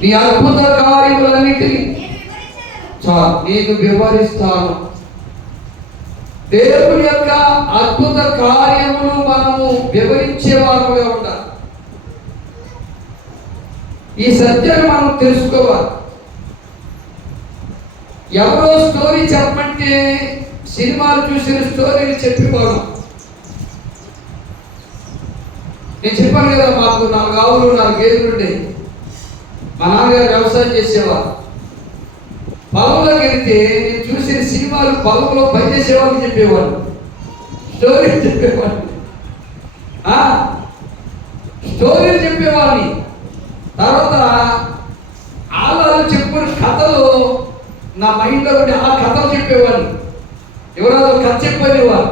నీ అద్భుత కార్యములన్నిటినీ నేను వివరిస్తాను. దేవుని యొక్క అద్భుత కార్యములు మనము వివరించే వారుగా ఉండాలి. ఈ సత్యాన్ని మనం తెలుసుకోవాలి. ఎవరో స్టోరీ చెప్పమంటే సినిమాలు చూసిన స్టోరీలు చెప్పేవాడు. నేను చెప్పాను కదా, మాకు 4 ఆవులు 4 గేదెలు ఉండేవి. మా నాన్నగారు వ్యవసాయం చేసేవారు. పొలంలోకి వెళ్తే నేను చూసిన సినిమాలు పొలంలో పనిచేసేవాళ్ళు చెప్పేవాళ్ళు, స్టోరీలు చెప్పేవాళ్ళు, స్టోరీలు చెప్పేవాళ్ళని. తర్వాత వాళ్ళు చెప్పుకున్న కథలు నా మైండ్లో ఉండి ఆ కథలు చెప్పేవాళ్ళు. ఎవరో కథ చెప్పేవారు.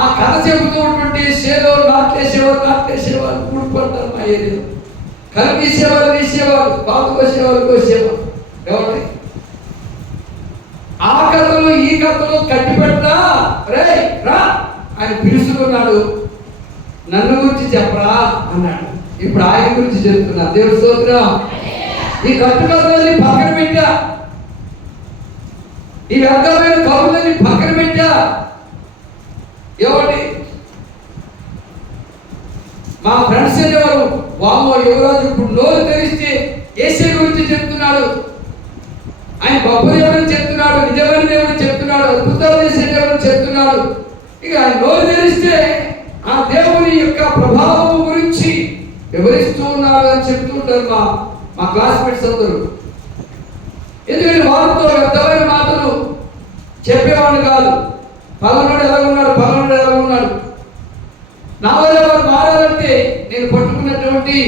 ఆ కథ చెబుతూ ఉంటుంటే సేలో నాట్లేసేవాళ్ళు కూడుకుంటారు. మా ఏరియాలో కళ్ళు తీసేవాళ్ళు, పాలు కోసేవాళ్ళు. ఎవరి ఆ కథలు ఈ కథలు కట్టిపెట్టా రే రా ఆయన పిలుచుకున్నాడు. నన్ను గురించి చెప్పరా అన్నాడు. ఇప్పుడు ఆయన గురించి చెప్తున్నా. దేవుడి స్తోత్రం. ఈ కట్టుకథలన్నీ పక్కన పెట్టా, ఈ వ్యర్థమైన కవులని పక్కన పెట్టా. ఎవరి మా ఫ్రెండ్స్ అనేవారు, వామో యువరాజు ఇప్పుడు నోరు తెరిస్తే యేసే గురించి చెప్తున్నాడు, ఆయన గొప్ప దేవుడు చెప్తున్నాడు, నిజమైన దేవుడు చెప్తున్నాడు, అద్భుతాలు చేసే దేవుడు చెప్తున్నాడు. ఇక ఆయన నోరు తెరిస్తే ఆ దేవుని యొక్క ప్రభావం గురించి వివరిస్తూ ఉన్నాడు అని చెప్తూ ఉంటారు మా క్లాస్మేట్స్ అందరూ. ఎందుకంటే వారితో వ్యర్థమైన మాటలు చెప్పేవాడు కాదు. పలానాడు ఎలా ఉన్నాడు నా వల్ల వారు మారాలంటే నేను పట్టుకున్నటువంటి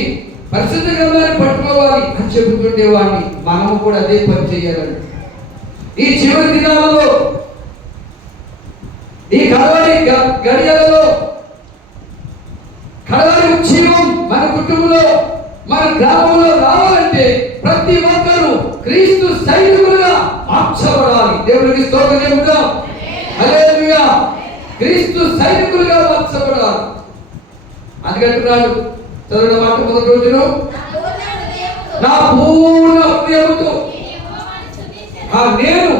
పరిశుద్ధ గ్రంథాన్ని పట్టుకోవాలి అని చెబుతుండేవాడిని. మనము కూడా అదే పని చేయాలండి. ఈ చివరి దినాలలో, ఈ కడవరి గడియలలో, కడవరి ఉత్సవం మన కుటుంబంలో, మన గ్రామంలో రావాలంటే ప్రతి ఒక్కరూ క్రీస్తు సైనికులుగా మార్చబడాలి. దేవునికి స్తోత్రం చెబుతాం. హల్లెలూయా. క్రీస్తు సైనికులుగా మార్చబడాలి. అందుకంటున్నాడు చదివిన మాట మొదటి రోజును, నా పూర్ణ హృదయముతో నేను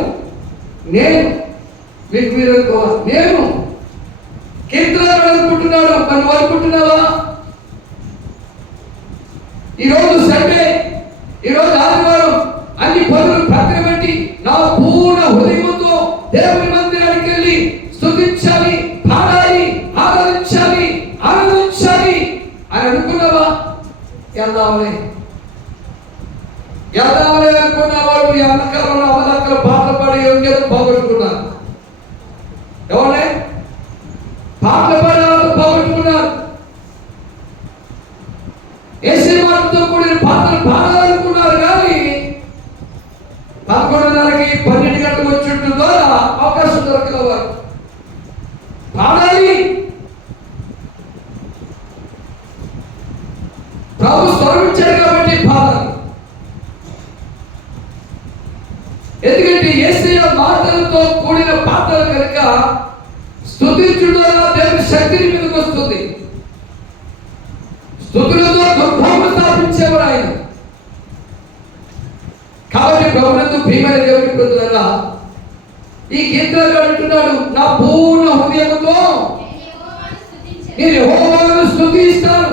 మీకు మీరు నేను కీర్తనలు అనుకుంటున్నాడు. మనం అనుకుంటున్నావా? ఈరోజు సండే, ఈరోజు ఆదివారం, అన్ని పనులు పక్కన పెట్టి నా పూర్ణ హృదయంతో దేవుని మందిరానికి వెళ్ళి స్తుతించాలి, పాడాలి, ఆరాధించాలి అని అనుకున్నావా? వెళ్దామని అనుకున్న వాళ్ళు ఈ అన్నకాలంలో అమలక్కలు పాటలు పాడే యోగ్యత పోగొట్టుకున్నారు. ఎవరే పాటలు పాడే వాళ్ళు పోగొట్టుకున్నారు. ఏసీ మాటతో కూడిన పాటలు పాడాలనుకున్నారు. కానీ 11:30కి 12 గంటలకు వచ్చి ద్వారా అవకాశం దొరకదు. వారు పాడాలి, ప్రభు స్వరమించాడు కాబట్టి పాడాలి. ఎందుకంటే యేసయ్య మాటలతో కూడిన పాటలు కనుక స్తుతించడం ద్వారా దేవుని శక్తిని మీదకి వస్తుంది. స్తుతులతో దుర్భావం స్థాపించేవాడు ఆయన. కాబట్టి ప్రభునందు ప్రియమైన దేవుని ప్రజలారా, ఈ కీర్తనలు అంటున్నాడు, నా పూర్ణ హృదయముతో నేను యెహోవాను స్తుతిస్తాను,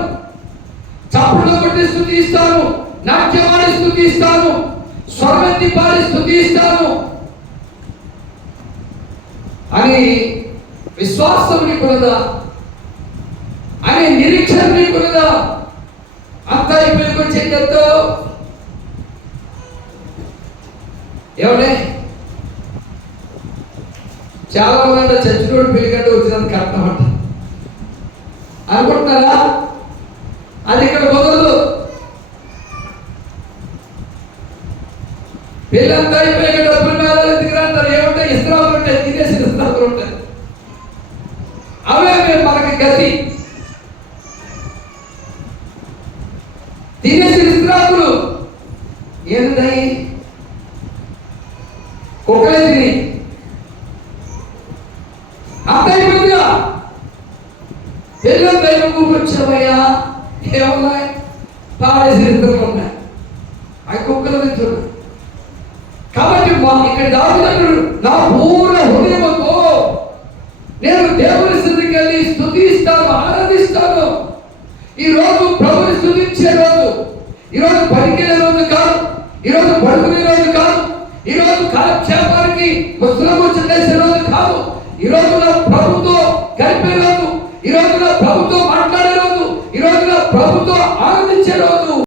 చప్పట్లు కొట్టి స్తుతిస్తాను, నాట్యమాడి స్తుతిస్తాను, స్వరమెత్తి పాడి స్తుతిస్తాను అని విశ్వాసం నీకున్నదా? అని నిరీక్షణ నీకున్నదా? అంతా అయిపోయి వచ్చే చెప్తావు ఏమంటే చాలా మంది చచ్చినోడు పెళ్లిగంట వచ్చినందుకు కట్నం అంట అనుకుంటున్నారా? అది ఇక్కడ కుదరదు. పెళ్ళంతా అయిపోయాక డబ్బులు మీద ఎందుకు అంటారు? ఏమంటాయి? ఇస్త్రాలు ఉంటాయి, తినేసిన ఇస్త్రాలు ఉంటాయి. అవే మనకి గతి. తినేసిన ఇస్త్రాకులు ఏంటాయి? కుక్కలే తిని అంత అయిపోయిందిగా. పెళ్ళంతా అయిపోయి వచ్చావయ్యా, ఏమున్నాయి? పాడేసిన ఇస్త్రాలు ఉన్నాయి. దేవుని స్థితికి వెళ్ళి స్తుతిస్తాను, ఆరాధిస్తాను. ఈ రోజు ప్రభుని స్తుతించే రోజు. ఈరోజు పలికిన రోజు కాదు, ఈరోజు పడుకునే రోజు కాదు, ఈరోజు కాలక్షేపానికి పుస్తకము చదివేసే రోజు కాదు. ఈరోజు నా ప్రభుతో గడిపే రోజు, ఈరోజు నా ప్రభుతో మాట్లాడే రోజు, ఈరోజు నా ప్రభుతో ఆనందించే రోజు.